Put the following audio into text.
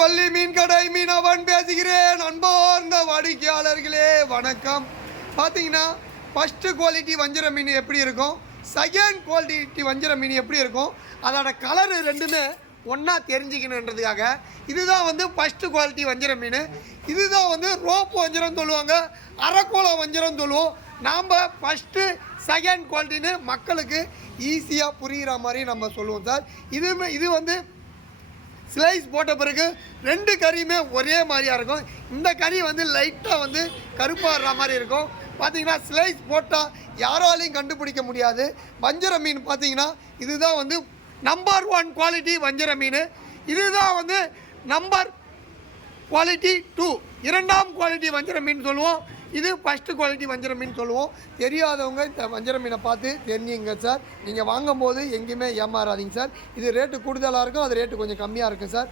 வள்ளி மீன் கடை மீனவன் பேசுகிறேன். அன்பார்ந்த வாடிக்கையாளர்களே வணக்கம். பார்த்தீங்கன்னா ஃபஸ்ட்டு குவாலிட்டி வஞ்சிர மீன் எப்படி இருக்கும், செகண்ட் குவாலிட்டி வஞ்சிர மீன் எப்படி இருக்கும், அதோட கலரு ரெண்டுமே ஒன்றா தெரிஞ்சுக்கணுன்றதுக்காக இதுதான் வந்து ஃபஸ்ட்டு குவாலிட்டி வஞ்சிர மீன். இதுதான் வந்து ரோப்பு வஞ்சிரம் சொல்லுவாங்க, அரைக்கோளம் வஞ்சிரம் சொல்லுவோம். நாம் ஃபஸ்ட்டு செகண்ட் குவாலிட்டின்னு மக்களுக்கு ஈஸியாக புரிகிற மாதிரி நம்ம சொல்லுவோம் சார். இது வந்து ஸ்லைஸ் போட்ட பிறகு ரெண்டு கறியுமே ஒரே மாதிரியாக இருக்கும். இந்த கறி வந்து லைட்டாக வந்து கருப்பாடுற மாதிரி இருக்கும். பார்த்தீங்கன்னா ஸ்லைஸ் போட்டால் யாராலையும் கண்டுபிடிக்க முடியாது. வஞ்சிர மீன் பார்த்தீங்கன்னா இதுதான் வந்து நம்பர் 1 குவாலிட்டி வஞ்சிர மீன். இதுதான் வந்து நம்பர் குவாலிட்டி 2 இரண்டாம் குவாலிட்டி வஞ்சிர மீன் சொல்லுவோம். இது ஃபஸ்ட்டு குவாலிட்டி வஞ்சிர மீன் சொல்லுவோம். தெரியாதவங்க இந்த வஞ்சிர மீனை பார்த்து தெரிஞ்சுங்க சார். நீங்கள் வாங்கும்போது எங்கேயுமே ஏமாறாதீங்க சார். இது ரேட்டு கூடுதலாக இருக்கும், அது ரேட்டு கொஞ்சம் கம்மியாக இருக்கும் சார்.